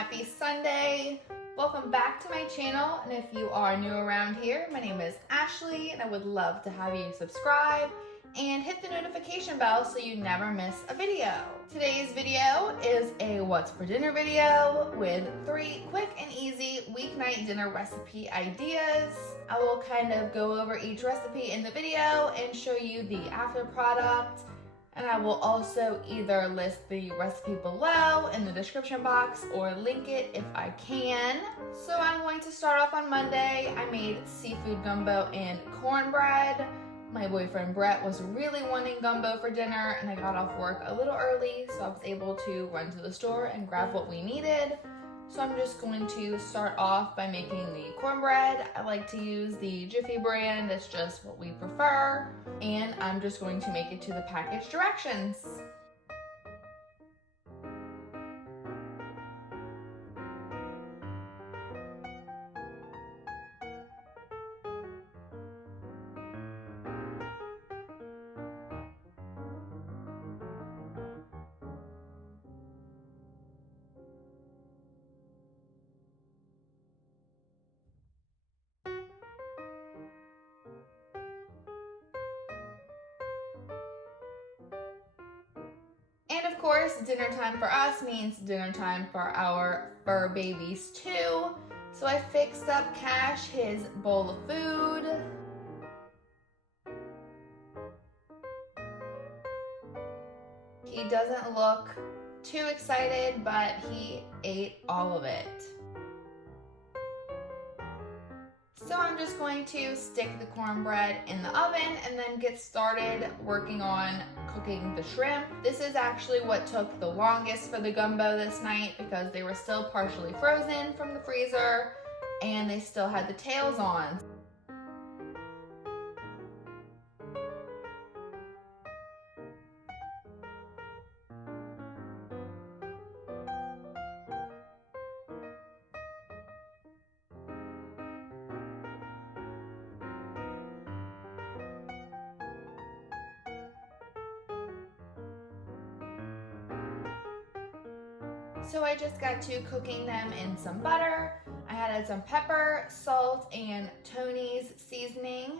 happy Sunday. Welcome back to my channel, and if you are new around here, my name is Ashley and I would love to have you subscribe and hit the notification bell so you never miss a video. Today's video is a what's for dinner video with 3 quick and easy weeknight dinner recipe ideas. I will kind of go over each recipe in the video and show you the after product. And I will also either list the recipe below in the description box or link it if I can. So I'm going to start off on Monday. I made seafood gumbo and cornbread. My boyfriend Brett was really wanting gumbo for dinner and I got off work a little early, so I was able to run to the store and grab what we needed. So I'm just going to start off by making the cornbread. I like to use the Jiffy brand, it's just what we prefer. And I'm just going to make it to the package directions. And of course, dinner time for us means dinner time for our fur babies too. So I fixed up Cash his bowl of food. He doesn't look too excited, but he ate all of it. So I'm just going to stick the cornbread in the oven and then get started working on cooking the shrimp. This is actually what took the longest for the gumbo this night because they were still partially frozen from the freezer and they still had the tails on. So I just got to cooking them in some butter. I added some pepper, salt, and Tony's seasoning.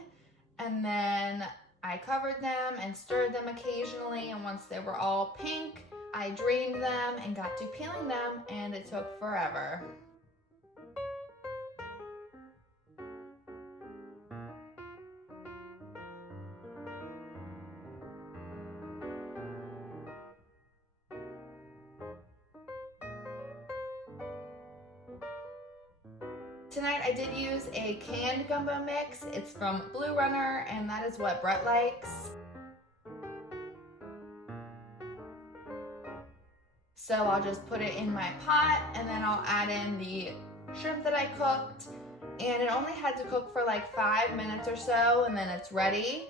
And then I covered them and stirred them occasionally. And once they were all pink, I drained them and got to peeling them, and it took forever. Tonight I did use a canned gumbo mix. It's from Blue Runner and that is what Brett likes. So I'll just put it in my pot and then I'll add in the shrimp that I cooked. And it only had to cook for like 5 minutes or so and then it's ready.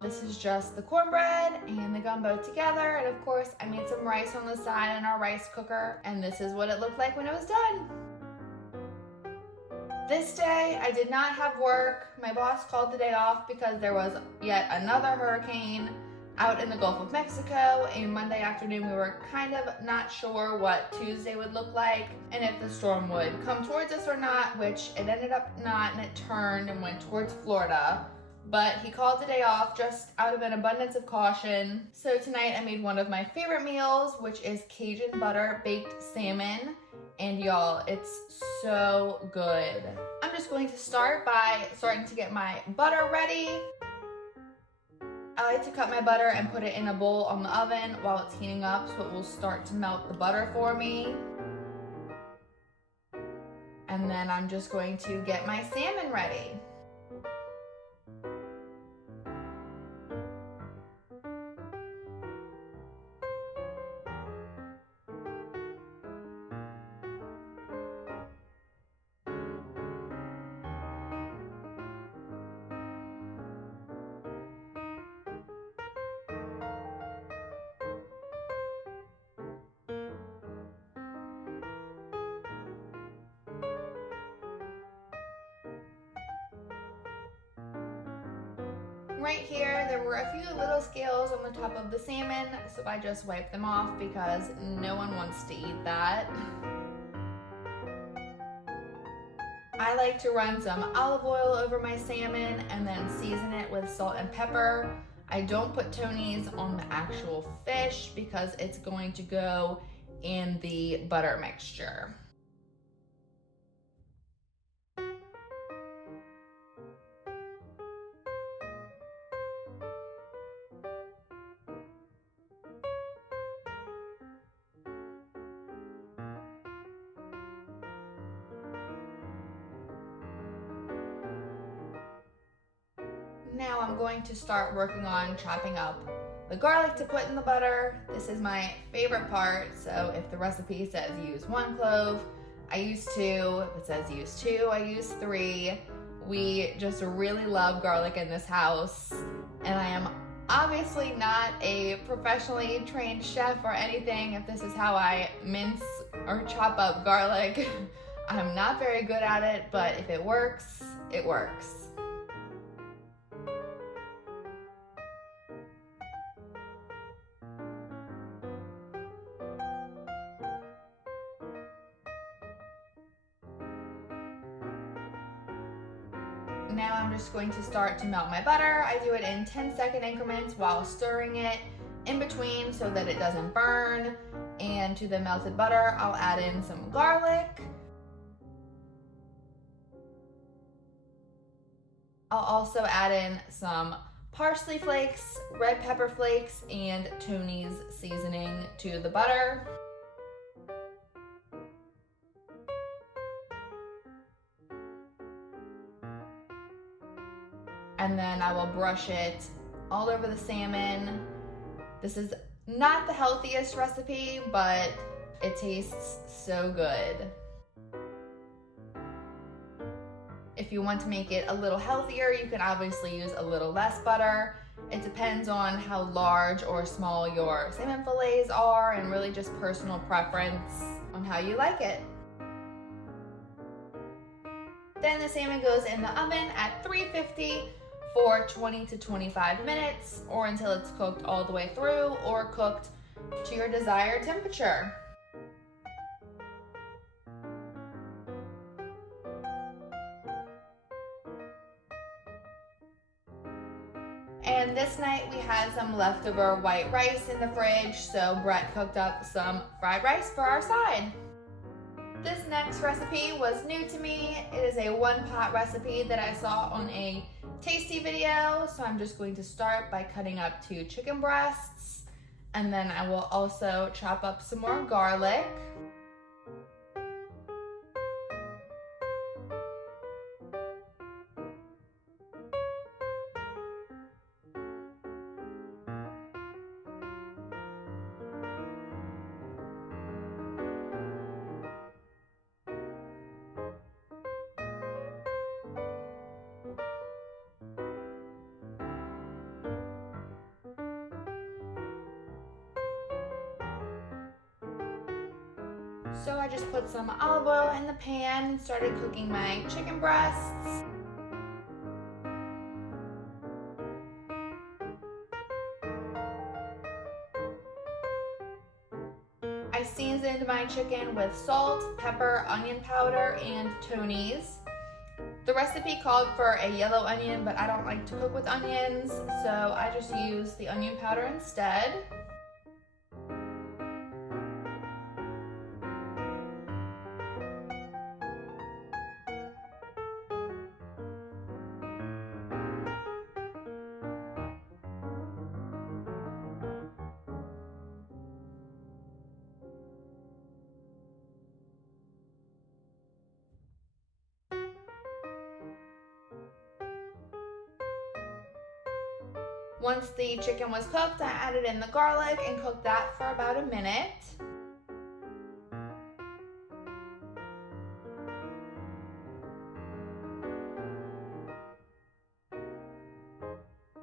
This is just the cornbread and the gumbo together. And of course I made some rice on the side in our rice cooker. And this is what it looked like when it was done. This day, I did not have work. My boss called the day off because there was yet another hurricane out in the Gulf of Mexico, and Monday afternoon we were kind of not sure what Tuesday would look like and if the storm would come towards us or not, which it ended up not, and it turned and went towards Florida. But he called the day off just out of an abundance of caution. So tonight I made one of my favorite meals, which is Cajun butter baked salmon. And y'all, it's so good. I'm just going to start by starting to get my butter ready. I like to cut my butter and put it in a bowl on the oven while it's heating up so it will start to melt the butter for me. And then I'm just going to get my salmon ready. Right here, there were a few little scales on the top of the salmon, so I just wiped them off because no one wants to eat that. I like to run some olive oil over my salmon and then season it with salt and pepper. I don't put Tony's on the actual fish because it's going to go in the butter mixture. Now I'm going to start working on chopping up the garlic to put in the butter. This is my favorite part, so if the recipe says use 1 clove, I use 2. If it says use 2, I use 3. We just really love garlic in this house, and I am obviously not a professionally trained chef or anything. If this is how I mince or chop up garlic, I'm not very good at it, but if it works, it works. Now I'm just going to start to melt my butter. I do it in 10-second increments while stirring it in between so that it doesn't burn. And to the melted butter, I'll add in some garlic. I'll also add in some parsley flakes, red pepper flakes, and Tony's seasoning to the butter. And then I will brush it all over the salmon. This is not the healthiest recipe, but it tastes so good. If you want to make it a little healthier, you can obviously use a little less butter. It depends on how large or small your salmon fillets are, and really just personal preference on how you like it. Then the salmon goes in the oven at 350 for 20 to 25 minutes, or until it's cooked all the way through or cooked to your desired temperature. And this night we had some leftover white rice in the fridge, so Brett cooked up some fried rice for our side. This next recipe was new to me. It is a 1-pot recipe that I saw on a tasty video, so I'm just going to start by cutting up 2 chicken breasts, and then I will also chop up some more garlic. So I just put some olive oil in the pan and started cooking my chicken breasts. I seasoned my chicken with salt, pepper, onion powder, and Tony's. The recipe called for a yellow onion, but I don't like to cook with onions, so I just use the onion powder instead. Once the chicken was cooked, I added in the garlic and cooked that for about a minute.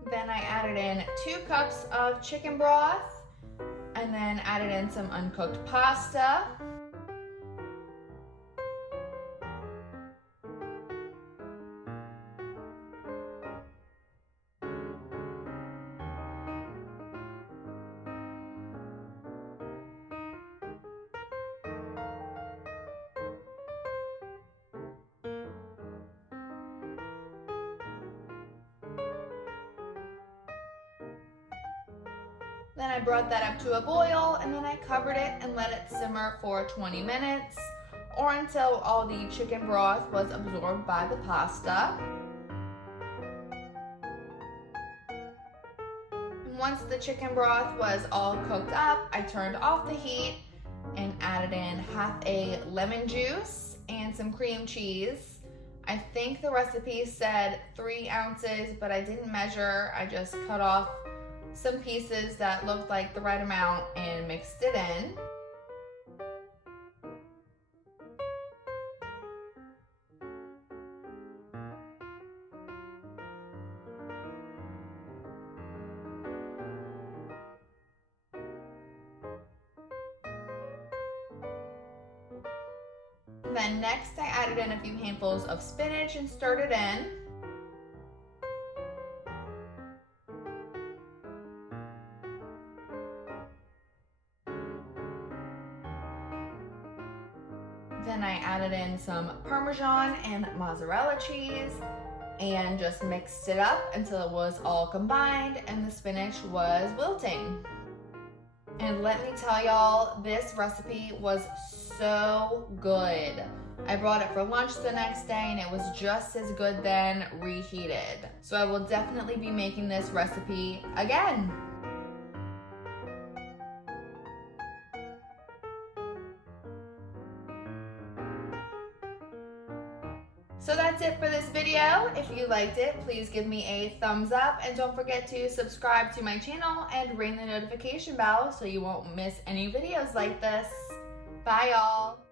Then I added in 2 cups of chicken broth and then added in some uncooked pasta. Then I brought that up to a boil, and then I covered it and let it simmer for 20 minutes or until all the chicken broth was absorbed by the pasta. And once the chicken broth was all cooked up, I turned off the heat and added in half a lemon juice and some cream cheese. I think the recipe said 3 ounces, but I didn't measure. I just cut off some pieces that looked like the right amount and mixed it in. Then next I added in a few handfuls of spinach and stirred it in. Then I added in some Parmesan and mozzarella cheese and just mixed it up until it was all combined and the spinach was wilting. And let me tell y'all, this recipe was so good. I brought it for lunch the next day and it was just as good then, reheated. So I will definitely be making this recipe again. So that's it for this video. If you liked it, please give me a thumbs up and don't forget to subscribe to my channel and ring the notification bell so you won't miss any videos like this. Bye y'all.